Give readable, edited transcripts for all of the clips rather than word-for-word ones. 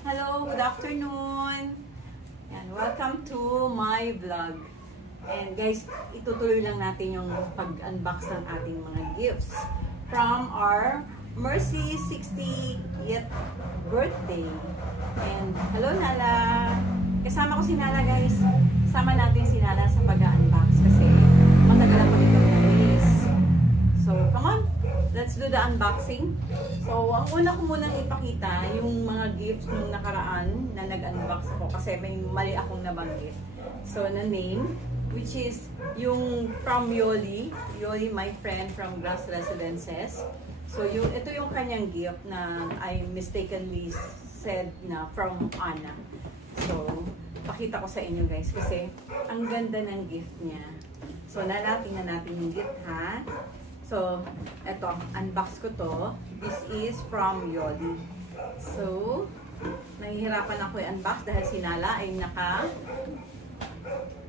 Hello, good afternoon. Yan, welcome to my vlog. And guys, itutuloy lang natin yung pag-unbox ng ating mga gifts from our Mercy 60th birthday. And hello Nala. Kasama ko si Nala guys. Sama natin si Nala sa pag-unbox kasi matagal ako dito guys. So, come on. Let's do the unboxing. So, ang una ko munang ipakita yung mga gifts nung nakaraan na nag-unbox ako kasi may mali akong nabanggit. So, na name, which is yung from Yoli. Yoli, my friend from Grass Residences. So, ito yung kanyang gift na I mistakenly said na from Anna. So, pakita ko sa inyo guys kasi ang ganda ng gift niya. So, tingnan natin yung gift ha. So, eto, unbox ko to. This is from Yoli. So, nahihirapan ako i-unbox dahil si Nala ay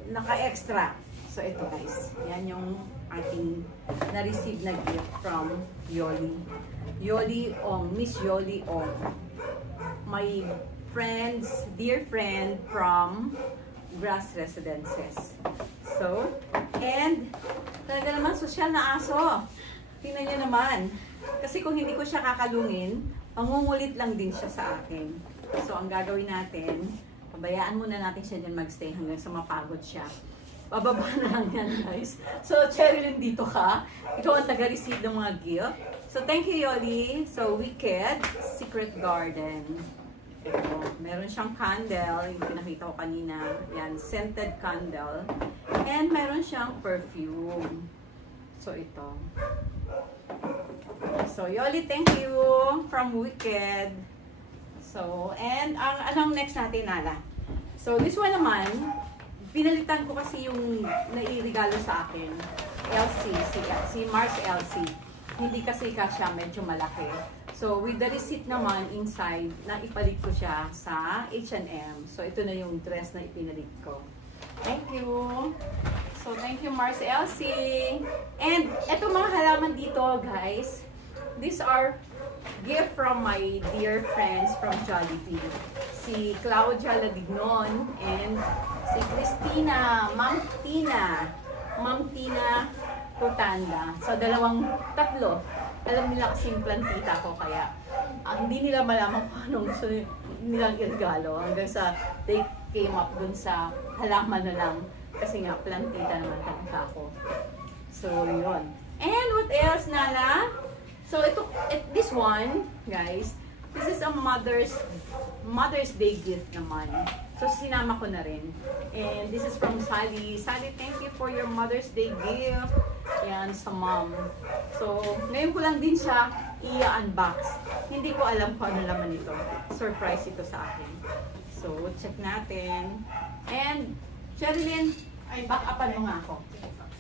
naka-extra. So, ito guys. Yan yung ating na-receive na gift from Yoli. Yoli Ong. Miss Yoli Ong. My friends, dear friend from Grass Residences. So, and talaga naman sosyal na aso. Tingnan niyo naman. Kasi kung hindi ko siya kakalungin, mangungulit lang din siya sa akin. So, ang gagawin natin, pabayaan muna natin siya dyan magstay hanggang sa mapagod siya. Bababa na lang yan, guys. So, Cherilyn, dito ka. Ikaw ang taga-receive ng mga gift. So, thank you, Yoli. So, Wicked Secret Garden. Ito, meron siyang candle, yung pinakita ko kanina. Yan, scented candle. And meron siyang perfume. So, ito. So, Yoli, thank you from Wicked. So, and anong next natin, Nala? So, this one naman, pinalitan ko kasi yung nairegalo sa akin. LC, si Mars LC. Hindi kasi siya medyo malaki. So, with the receipt naman inside, naipalit ko siya sa H&M. So, ito na yung dress na ipinalit ko. Thank you. So, thank you, Mars LC. And, ito mga halaman dito, guys. These are gift from my dear friends from Jollibee. Si Claudia Ladignon and si Christina, Ma'am Tina Tutanda. So, tatlo. Alam nila kasi yung plantita ko, kaya hindi nila malaman kung anong gusto nilang irgalo. Hanggang sa they came up dun sa halaman na lang. Kasi nga, plantita naman talaga ako. So, yun. And what else, Nala? So, this one, guys, this is a Mother's Day gift naman. So, sinama ko na rin. And this is from Sally. Sally, thank you for your Mother's Day gift. Yan, sa mom. So, ngayon ko lang din siya i-unbox. Hindi ko alam kung ano laman ito. Surprise ito sa akin. So, check natin. And, Cherilyn, back upan mo nga ako.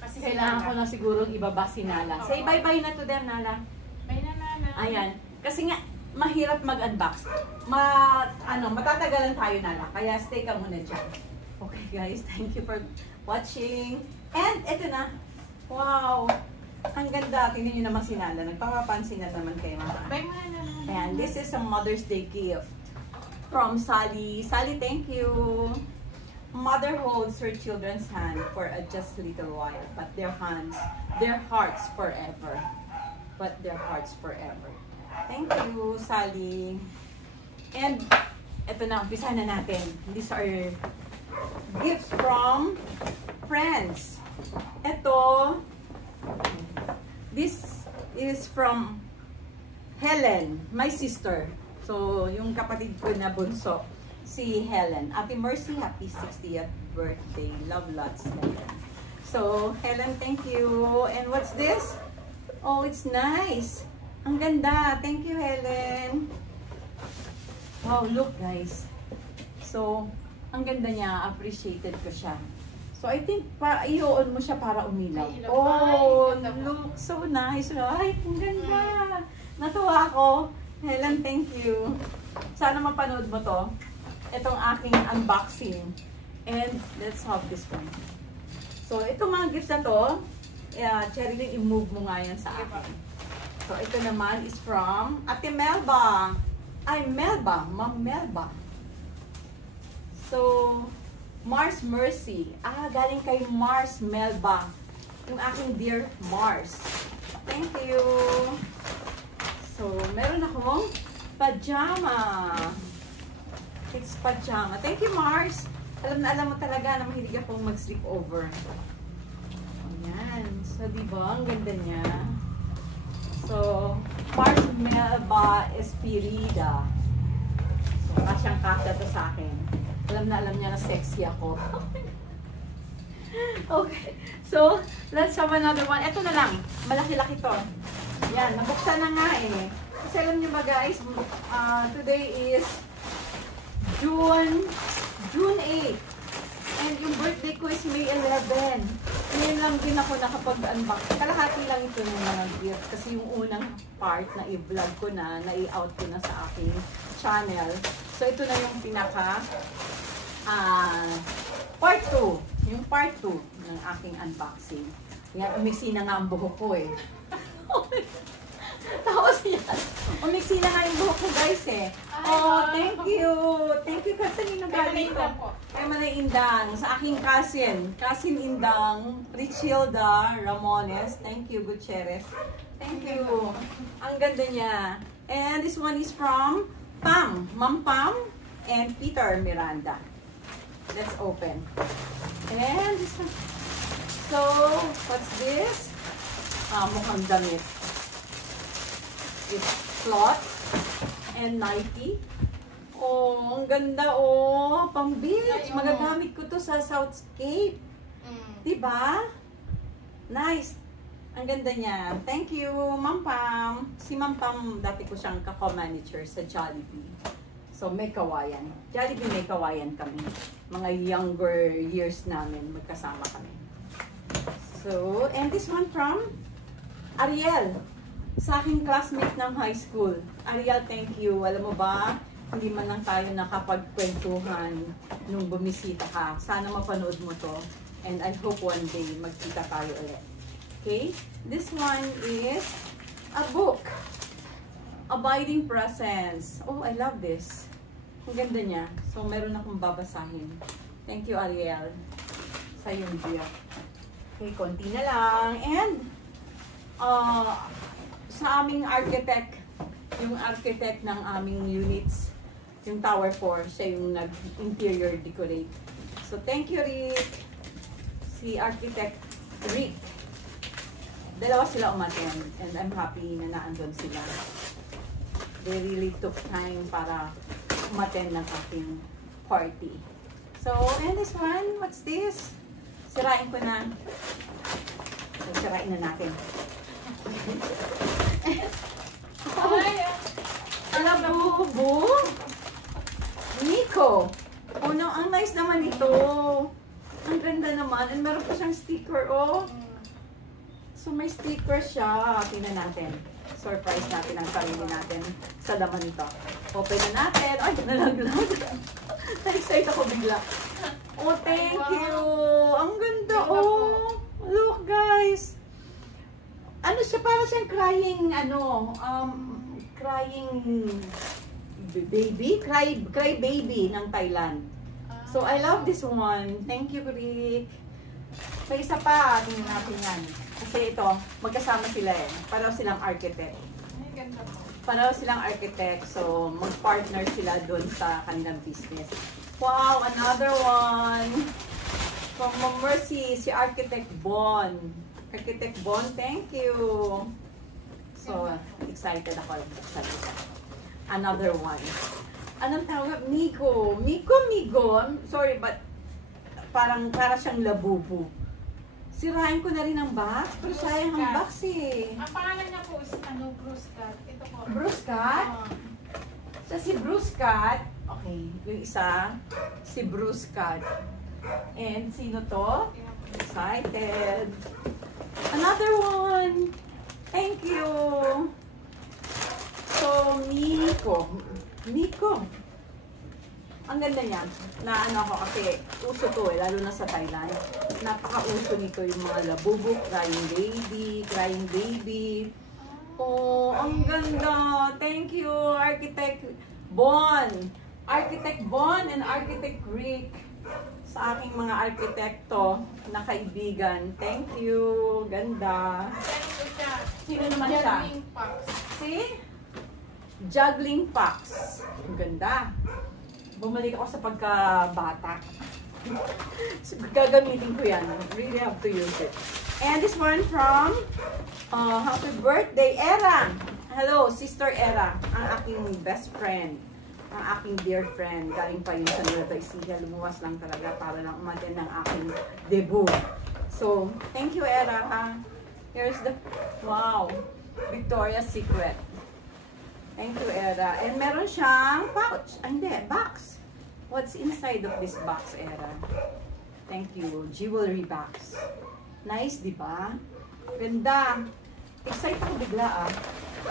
Kasi kailangan ko na siguro ibaba si Nala. Say bye-bye na to them, Nala. Bye na, Nala. Ayan. Kasi nga, mahirap mag-unbox. Matatagalan tayo, Nala. Kaya stay ka muna dyan. Okay, guys. Thank you for watching. And, ito na. Wow! Ang ganda. Tingnan nyo naman si Nala. Nagpapapansin na naman kayo mga. Bye mo na, Nala. And this is a Mother's Day gift from Sally. Sally, thank you. Mother holds her children's hand for just a little while, but their hearts forever. But their hearts forever. Thank you, Sally. And, eto na, umpisa na natin. These are gifts from friends. Ito, this is from Helen, my sister. So, yung kapatid ko na bunso, si Helen. Ate Mercy, happy 60th birthday. Love lots, Helen. So, Helen, thank you. And what's this? Oh, it's nice. Ang ganda. Thank you, Helen. Wow, look guys. So, ang ganda niya. Appreciated ko siya. So, I think, i-on mo siya para umilaw. Oh, look, so nice. Ay, ang ganda. Natuwa ako. Helen, thank you. Sana mapanood mo to. Itong aking unboxing. And, let's have this one. So, itong mga gifts na to, Cherilyn, i-move mo nga yan sa akin. So, ito naman is from Ate Melba. Ay, Melba. Ma'am Melba. So, Mars Mercy. Galing kay Mars Melba. Yung aking dear Mars. Thank you. So, meron akong pajama. It's pajama. Thank you, Mars. Alam mo talaga na mahilig akong mag-sleep over. Ayan. So, diba? Ang ganda niya. So, Mars Melba Espirida. So, kasyang-kasya to sa akin. Alam niya na sexy ako. Okay. So, let's have another one. Ito na lang. Malaki-laki to. Yan. Nabuksan na nga eh. Kasi alam niyo ba guys, today is June 8. And yung birthday ko is May 11. Ngayon lang din ako nakapag-unbox. Kalahati lang ito ng mga gift. Kasi yung unang part na i-vlog ko na, na-i-out ko na sa aking channel. So, ito na yung pinaka part 2. Yung part 2 ng aking unboxing. Yan, umiksi na nga ang buhok ko eh. Tapos yan, umiksi na nga yung buhok ko guys eh. Oh, thank you. Thank you kasi nagaling ko. Kay Manay Indang, sa aking cousin Indang, Richilda Ramones. Thank you, Gutierrez. Thank you. Ang ganda niya. And this one is from Pam, Ma'am Pam, and Peter Miranda. Let's open. And this one. So, what's this? Mukhang damit. It's cloth and Nike. Oh, ang ganda oh. Pang beach. Magagamit ko to sa Southscape. Diba? Nice. Ang ganda niya. Thank you, Ma'am Pam. Si Ma'am Pam, dati ko siyang kako-manager sa Jollibee. So, may kawayan. Jollibee may kawayan kami. Mga younger years namin, magkasama kami. So, and this one from Ariel. Sa aking classmate ng high school. Ariel, thank you. Alam mo ba, hindi man lang tayo nakapagkwentuhan nung bumisita ka. Sana mapanood mo to. And I hope one day magkita tayo ulit. Okay? This one is a book. Abiding Presence. Oh, I love this. Ang ganda niya. So, meron akong babasahin. Thank you, Ariel. Sa yung gift. Okay, konti na lang. And, sa aming architect, yung architect ng aming units, yung Tower 4, siya yung nag-interior decorate. So, thank you, Rick. Si Architect Rick. Dalawa sila umattend, and I'm happy na naandun sila. They really took time para umattend ng aking party. So, and this one, what's this? Sirain ko na. So, sirain na natin. Alabubo. Nico. Oh no, ang nice naman ito. Ang ganda naman. And meron pa siyang sticker, oh. So may sticker siya. Tingnan natin. Surprise natin ang sarili natin sa laman nito. Open na natin. Ay, nalaglag. Na-excite ako bigla. Oh, thank you. Ang ganda, oh. Look, guys. Ano siya? Para siyang crying, crying baby? Cry baby ng Thailand. So, I love this one. Thank you, Rick. May isa pa. Tingnan natin yan. Kasi ito, magkasama sila eh. Pareho silang architect. Pareho silang architect. So, mag-partner sila doon sa kanilang business. Wow, another one. From Mercy, si Architect Bon. Architect Bon, thank you. So, excited ako. Another one. Anong tawag? Migo. Migo. I'm sorry, but para siyang labubu. Sirain ko na rin ang box. Pero sayang ang box eh. Ang pangalan niya po is Bruce Cat. Ito po. Bruce Cat? So, si Bruce Cat. Okay. Yung isa, si Bruce Cat. And sino to? Excited. Another one. Thank you. So, Miko. Ang ganda niya. Naano ako kasi uso to eh, lalo na sa Thailand. Napaka-uso nito yung mga labubu, crying baby. Oh, ang ganda. Thank you, Architect Bon. Architect Bon and Architect Rick. Sa aking mga arkitekto na kaibigan. Thank you. Ganda. Ganito siya. Sino naman siya? Juggling Fox. Si Juggling Fox. Ang ganda. Bumalik ako sa pagkabata. Gagamitin ko yan. Really have to use it. And this one from Happy Birthday, Era. Hello, Sister Era. Ang aking best friend. Ang aking dear friend. Galing pa yun sa Nueva Ecija. Lumuwas lang talaga para lang umaten ng aking debut. So, thank you, Era. Ha? Here's the, wow, Victoria's Secret. Thank you, Era. And meron siyang pouch. Hindi, box. What's inside of this box, Era? Thank you. Jewelry box. Nice, di ba? Ganda. Excited ako bigla, ah.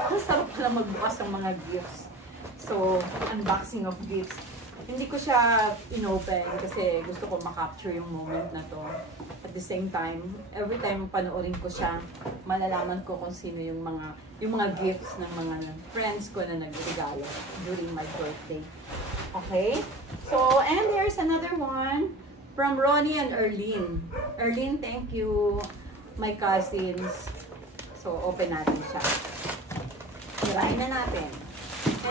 Ang sarap pala magbukas ng mga gifts. So, unboxing of gifts. Hindi ko siya inopen kasi gusto ko makapture yung moment na to. At the same time, every time panoorin ko siya, malalaman ko kung sino yung mga gifts ng mga friends ko na nagregalo during my birthday. Okay? So, and here's another one from Ronnie and Erlene. Erlene, thank you. My cousins. So, open natin siya. Hirain na natin.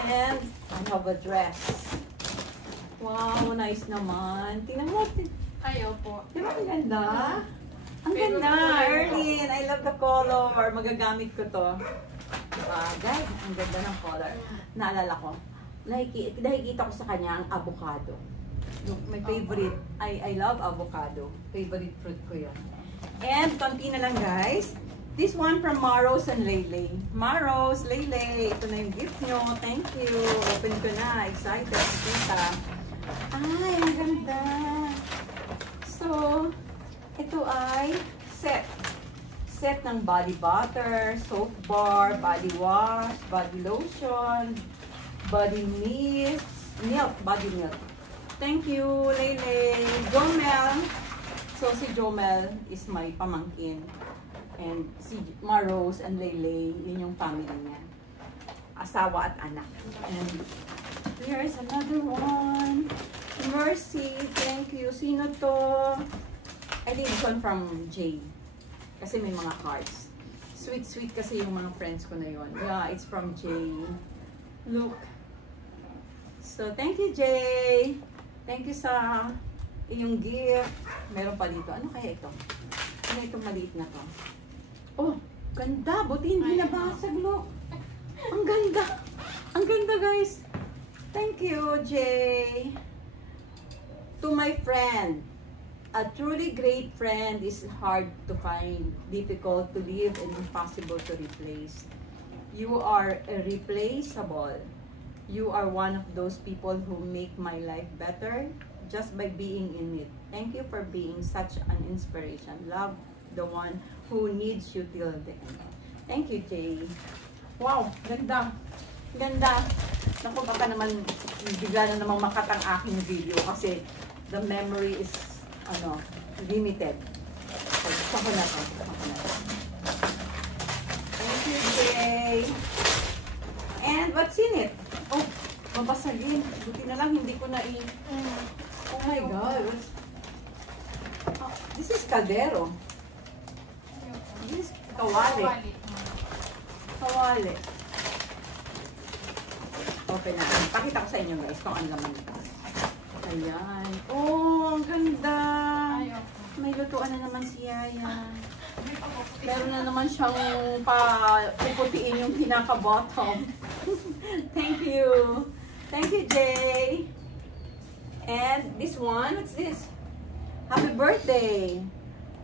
And I have a dress. Wow, nice naman. Tingnan mo. Ayaw po. Di ba ang ganda? Ang ganda, Erlene. I love the color. Magagamit ko to. Guys, ang ganda ng color. Naalala ko. Nakikita ko sa kanya ang avocado. My favorite. I love avocado. Favorite fruit ko yun. And konti na lang, guys. This one from Maros and Leylay. Maros, Leylay, ito na yung gift nyo. Thank you. Open ko na. Excited. Kita. Ay, ang ganda. So, ito ay set. Set ng body butter, soap bar, body wash, body lotion, body milk, body milk. Thank you, Leylay. Jomel. So, si Jomel is my pamangkin. And si Maros and Leylay, yun yung family niya. Asawa at anak. And here's another one. Mercy, thank you. Sino to? I think this one from Jay. Kasi may mga cards. Sweet kasi yung mga friends ko na yun. Yeah, it's from Jay. Look. So, thank you, Jay. Thank you sa inyong gift. Meron pa dito. Ano kaya ito? Ano itong maliit na to? Oh, ganda. Buti hindi nabasag, look. Ang ganda. Ang ganda, guys. Thank you, Jay. To my friend. A truly great friend is hard to find, difficult to live, and impossible to replace. You are irreplaceable. You are one of those people who make my life better just by being in it. Thank you for being such an inspiration. Love, the one who needs you till the end. Thank you, Jay. Wow, ganda. Ganda. Naku, baka naman bigla na namang makat ang aking video kasi the memory is limited. So, sako na to. Thank you, Jay. And what's in it? Oh, mabasagin. Buti na lang hindi ko na Oh my God. Oh, this is kaldero. This is kawali. Kawali. Open na. Pakita ko sa inyo, guys, kung ano naman ito. Ayan. Oh, ang ganda. May lutuan na naman si Yaya. Meron na naman siyang puputiin yung pinaka-bottom. Thank you. Thank you, Jay. And this one, what's this? Happy birthday.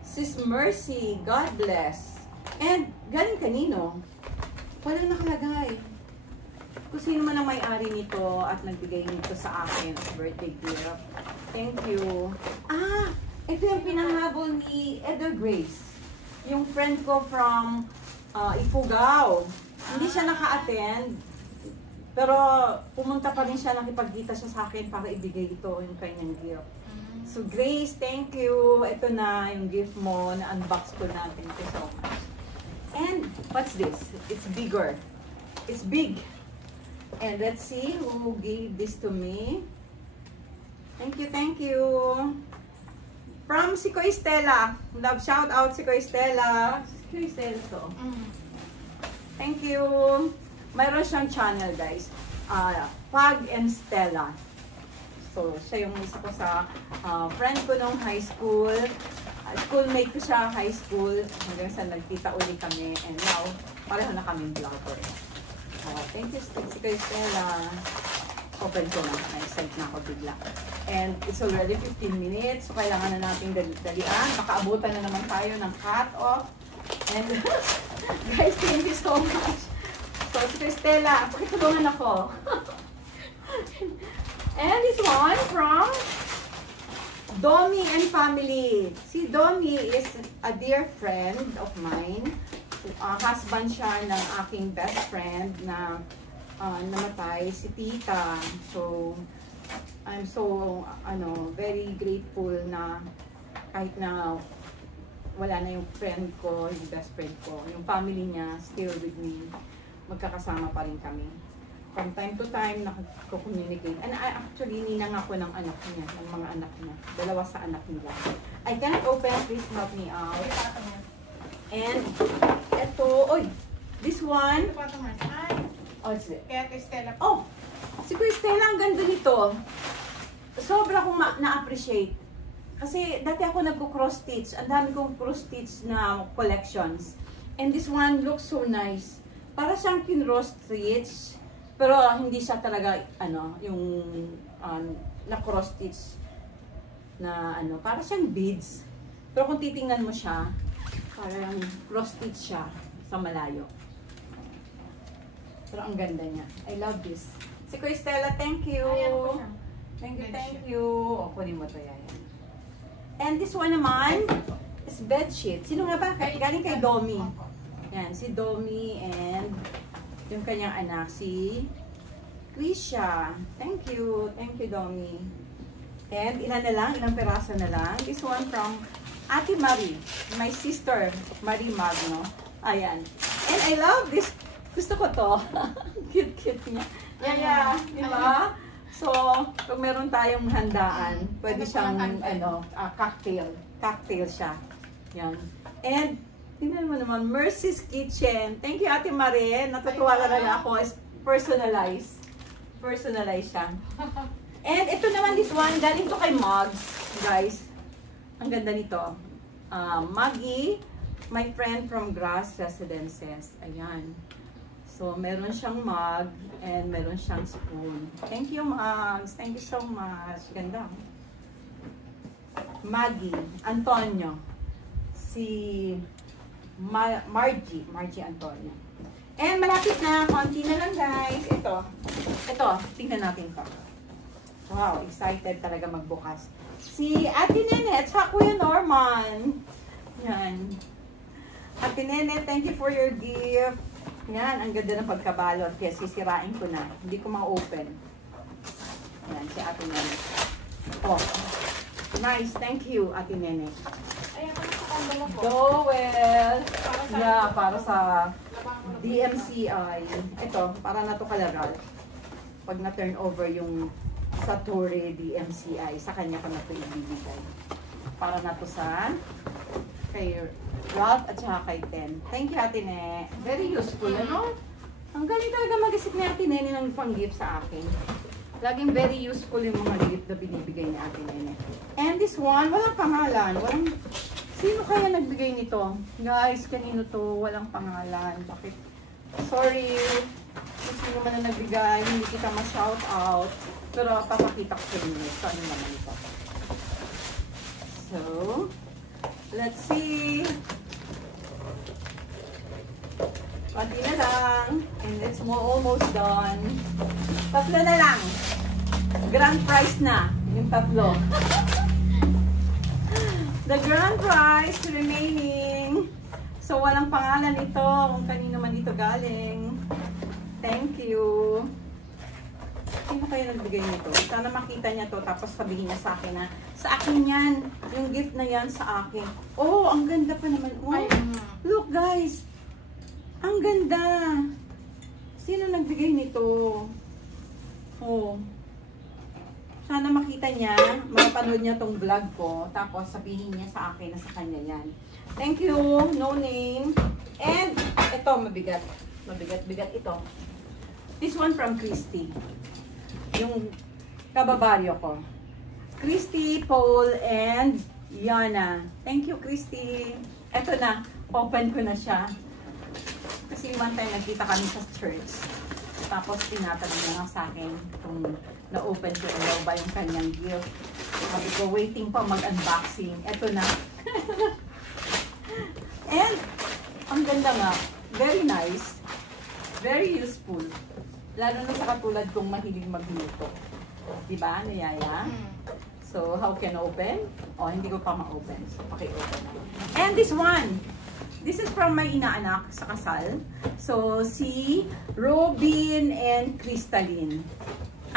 Sis Mercy, God bless. And galing kanino? Walang nakalagay. Kung sino man ang may-ari nito at nagbigay nito sa akin as birthday gift. Thank you. Ah, ito yung pinahabol ni Eder Grace. Yung friend ko from Ifugao. Hindi siya naka-attend. Pero pumunta pa rin siya, nakipagkita siya sa akin para ibigay ito yung kanyang gift. So Grace, thank you. Ito na yung gift mo. Na-unbox ko na. Thank you so much. And what's this? It's bigger. It's big. And let's see who gave this to me. Thank you, thank you. From si Koy Stella. Love, shout out si Koy Stella. Si Koy Stella to. Thank you. Mayroon siyang channel, guys. Pag and Stella. So, siya yung isa ko sa friend ko nung high school. Schoolmate ko siya high school. Hanggang sa nagkita uli kami. And now, pareho na kaming vlogger. Thank you, si Koy Stella. Open ko lang. Excited na ako bigla. And it's already 15 minutes. So, kailangan na natin dalian. Makaabutan na naman tayo ng cut-off. And, guys, thank you so much. So, si Koy Stella, pakitulungan ako. And this one from Domi and family. Si Domi is a dear friend of mine. Husband siya ng aking best friend na namatay, si Tita. So, I'm so, very grateful na kahit na wala na yung friend ko, yung best friend ko, yung family niya still with me. Magkakasama pa rin kami. From time to time, nakako-communicate. And actually, ninang ako ng anak niya, ng mga anak niya. Dalawa sa anak nila. I can't open, please help me out. And, ito, this one. Kaya kay Stella. Si Kuya Stella, ang ganda nito. Sobra kong na-appreciate. Kasi dati ako nagko-cross-stitch. Ang dami kong cross-stitch na collections. And this one looks so nice. Para siyang kin-cross-stitch. Pero hindi siya talaga, yung na-cross-stitch na, para siyang beads. Pero kung titingnan mo siya, parang cross-stitch siya sa malayo. Pero ang ganda niya. I love this. Si Kuya Stella, thank you. Thank you, thank you. Kunin mo to yan. And this one naman is bedsheet. Sino nga ba? Galing kay Domi. Yan, si Domi and yung kanyang anak, si Krisha. Thank you. Thank you, Domi. And ilan na lang? Ilang peraso na lang? This one from Ate Marie. My sister, Marie Magno. Ayan. And I love this. Gusto ko to. Cute-cute niya. Yeah. Diba? So, kung meron tayong handaan, pwede siyang, cocktail. Cocktail siya. Yan. And, tingnan mo naman, Mercy's Kitchen. Thank you, Ate Marie. Natutuwa talaga ako. Personalized. Personalized siya. And ito naman, this one, galing to kay Mugs, guys. Ang ganda nito. Maggie, my friend from Grass Residences. Ayan. So, meron siyang mug and meron siyang spoon. Thank you, Mugs. Thank you so much. Ganda. Maggie, Antonio. Si Margie Antonio. And malapit na. Konti na lang, guys. Ito. Tingnan natin to. Wow, excited talaga magbukas. Si Ate Nene at saka Kuya Norman. Yan. Ate Nene, thank you for your gift. Yan, ang ganda ng pagkabalot. Kaya sisirain ko na. Hindi ko ma-open. Yan, si Ate Nene. Nice. Thank you, Ate Nene. Ayan, ano sa Joel. Yeah, para sa DMCI. Ito, para na to kalagal. Pag na-turn over yung sa Torre DMCI, sa kanya ko na ito ibibigay. Para na to sa kay Ralph at saka kay Ten. Thank you, Ate Ne. Very useful, ano? Ang galing talaga mag-isip ni Ate Nene ng pang-gift sa akin. Laging very useful yung mga gift na binibigay ni Ate Nene. And this one, walang pangalan. Sino kaya nagbigay nito? Guys, kanino to? Walang pangalan. Bakit? Sorry. Kung sino man na nagbigay, hindi kita ma-shout out. Pero papakita ko sa inyo. So, ano naman ito? So, let's see. Pati na lang. And it's almost done. Tatlo na lang. Grand prize na. Yung tatlo. The grand prize remaining. So, walang pangalan ito. Kung kanino man ito galing. Thank you. Sino kayo nagbigay nito? Sana makita niya to tapos sabihin niya sa akin na sa akin yan. Yung gift na yan sa akin. Oh, ang ganda pa naman. Oh, look guys. Ang ganda. Sino nagbigay nito? Oh. Sana makita niya, mapanood niya tong vlog ko, tapos sabihin niya sa akin na sa kanya yan. Thank you, no name. And, ito, mabigat. Mabigat-bigat ito. This one from Christy. Yung kababaryo ko. Christy, Paul, and Yana. Thank you, Christy. Ito na, open ko na siya. Kasi one time nagkita kami sa church. Tapos tinatanong niya nga sa akin kung na-open ko daw ba yung kanyang gift. Sabi ko, waiting pa mag-unboxing. Ito na. And, ang ganda nga. Very nice. Very useful. Lalo na sa katulad kong mahilig magluto. Diba, Nayaya? So, how can open? Oh, hindi ko pa ma-open. So, paki-open na. And this one. This is from my inaanak sa kasal. So, si Robin and Crystalline.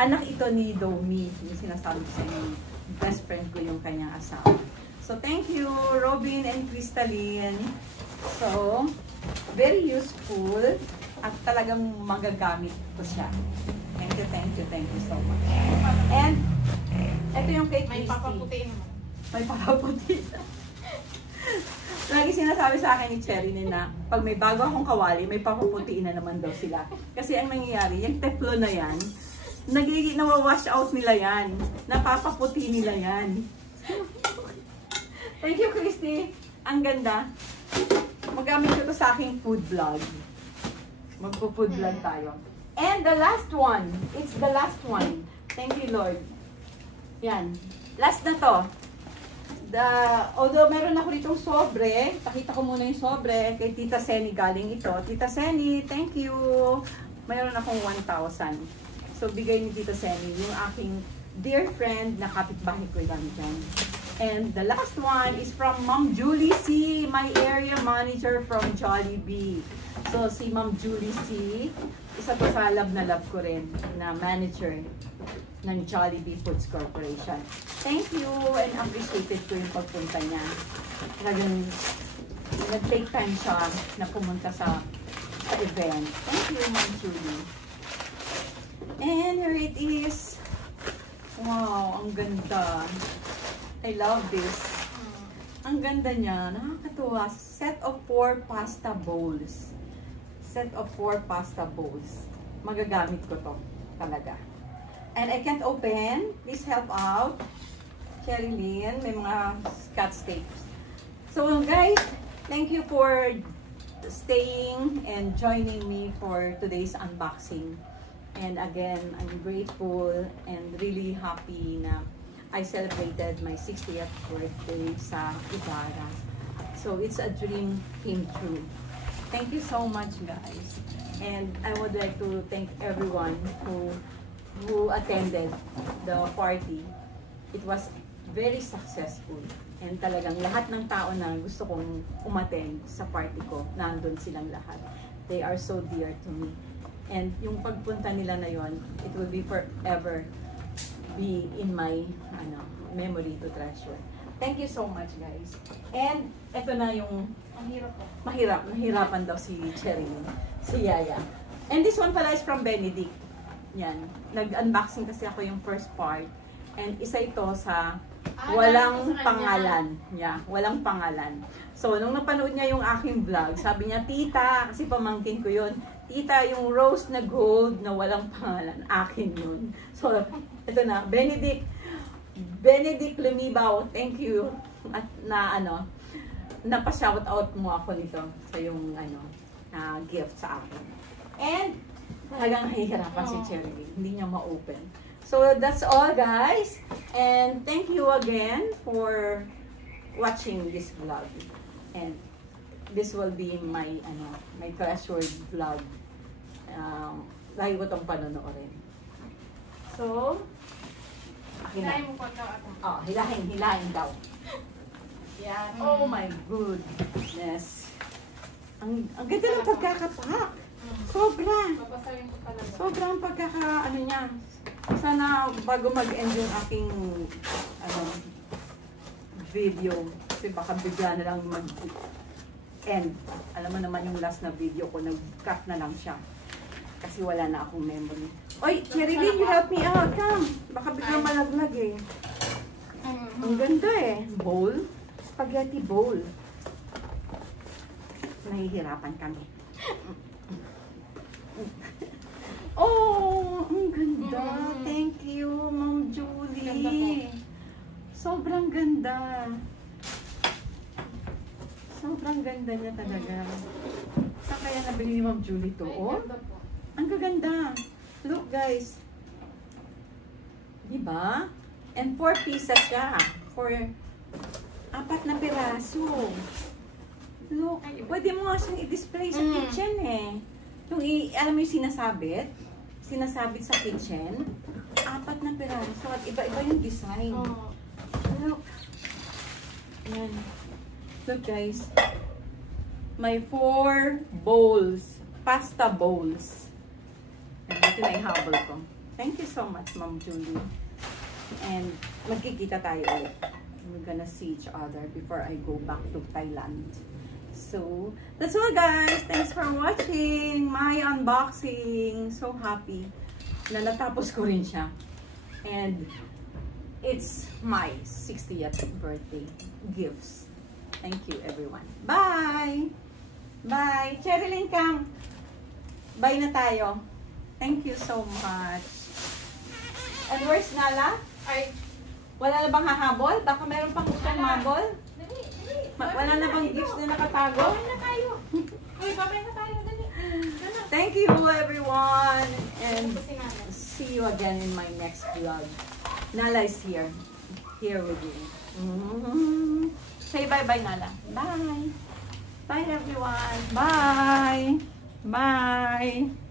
Anak ito ni Domi. Yung sinasabi ko sa inyo, best friend ko yung kanyang asawa. So, thank you, Robin and Crystalline. So, very useful. At talagang magagamit ko siya. Thank you so much. And, ito yung kay Christy. May papaputi naman. May papaputi. Lagi sinasabi sa akin ni Cherry na pag may bago akong kawali, may papaputiin na naman daw sila. Kasi ang nangyayari, yung teflon na yan, nawawash out nila yan. Napapaputi nila yan. Thank you, Christy. Ang ganda. Magamit ko to sa aking food vlog. Magpo-food vlog tayo. And the last one. It's the last one. Thank you, Lord. Yan. Last na to. Although meron ako ditong sobre, pakita ko muna yung sobre kay Tita Seni galing ito. Tita Seni, thank you. Meron akong 1,000. So, bigay ni Tita Seni yung aking dear friend na kapitbahay ko lang dyan. And the last one is from Ma'am Julie C, my area manager from Jollibee. So, si Ma'am Julie C, isa to sa love na love ko rin na manager ng Jollibee Foods Corporation. Thank you and appreciated ko yung pagpunta niya. Talagang nag-take time siya na pumunta sa event. Thank you, Ma'am Julie. And here it is. Wow, ang ganda. I love this. Ang ganda niya. Nakakatuwa. Set of 4 pasta bowls. Set of 4 pasta bowls. Magagamit ko to talaga. And I can't open. Please help out. Cherry Lynn, may mga scotch tapes. So guys, thank you for staying and joining me for today's unboxing. And again, I'm grateful and really happy na I celebrated my 60th birthday sa Ibarra. So it's a dream came true. Thank you so much, guys. And I would like to thank everyone who attended the party. It was very successful. And talagang lahat ng tao na gusto kong umattend sa party ko, nandun silang lahat. They are so dear to me. And yung pagpunta nila na yon, it will be forever be in my memory to treasure. Thank you so much, guys. And ito na yung mahirapan daw si Cherry, si Yaya. And this one pala is from Benedict. Yan. Nag-unboxing kasi ako yung first part. And isa ito sa walang pangalan. Yeah, walang pangalan. So, nung napanood niya yung aking vlog, sabi niya, Tita, kasi pamangkin ko yun, Tita, yung rose na gold na walang pangalan, akin yun. So, ito na, Benedict Lumibaw, thank you. At napa-shout out mo ako nito sa yung gift sa akin. And talagang nahihirapan si Cherry. Hindi niya ma-open. So that's all, guys. And thank you again for watching this vlog. And this will be my my treasured vlog. Lagi ko itong panonoorin. So, hilahin mo pa daw ako. Oh, hilahin daw. Yan. Oh my goodness. Ang ganda ng pagkakapak. Sobra. Babasahin ko talaga. Sobrang niya. Sana bago mag-end yung aking video, kasi baka bigla na lang mag-end. Alam mo naman yung last na video ko, nag-cut na lang siya. Kasi wala na akong memory. Oy, Cherilyn, you help me out. Come. Baka biglang malaglag eh. Ang ganda eh. Bowl. Spaghetti bowl. Nahihirapan kami. Oh, ang ganda. Thank you, Ma'am Julie. Sobrang ganda. Sobrang ganda niya talaga. Saan kaya nabili ni Ma'am Julie to? Oh, ang gaganda. Look guys. Diba? And 4 pieces siya. For 4 na piraso. Look, pwede mo nga siyang i-display sa kitchen eh. Yung, alam mo yung sinasabit? Sinasabit sa kitchen. 4 na piraso. At iba-iba yung design. Look. Yan. Look guys. May 4 bowls. Pasta bowls. Yan, ito na ihabol ko. Thank you so much, Ma'am Julie. And magkikita tayo ulit. We're gonna see each other before I go back to Thailand. So, that's all guys. Thanks for watching my unboxing. So happy na natapos ko rin siya. And it's my 60th birthday gifts. Thank you everyone. Bye! Bye! Cherilyn, come! Bye na tayo. Thank you so much. And where's Nala? Ay, Wala na bang hahabol? Baka meron pang gustong mabol? Wala na bang gifts na nakatago? babay na tayo. Uy, babay na tayo. Dali. Thank you everyone. And Ito si Nana. see you again in my next vlog. Nala is here. Here with you. Say bye-bye, Nala. Bye. Bye everyone. Bye. Bye.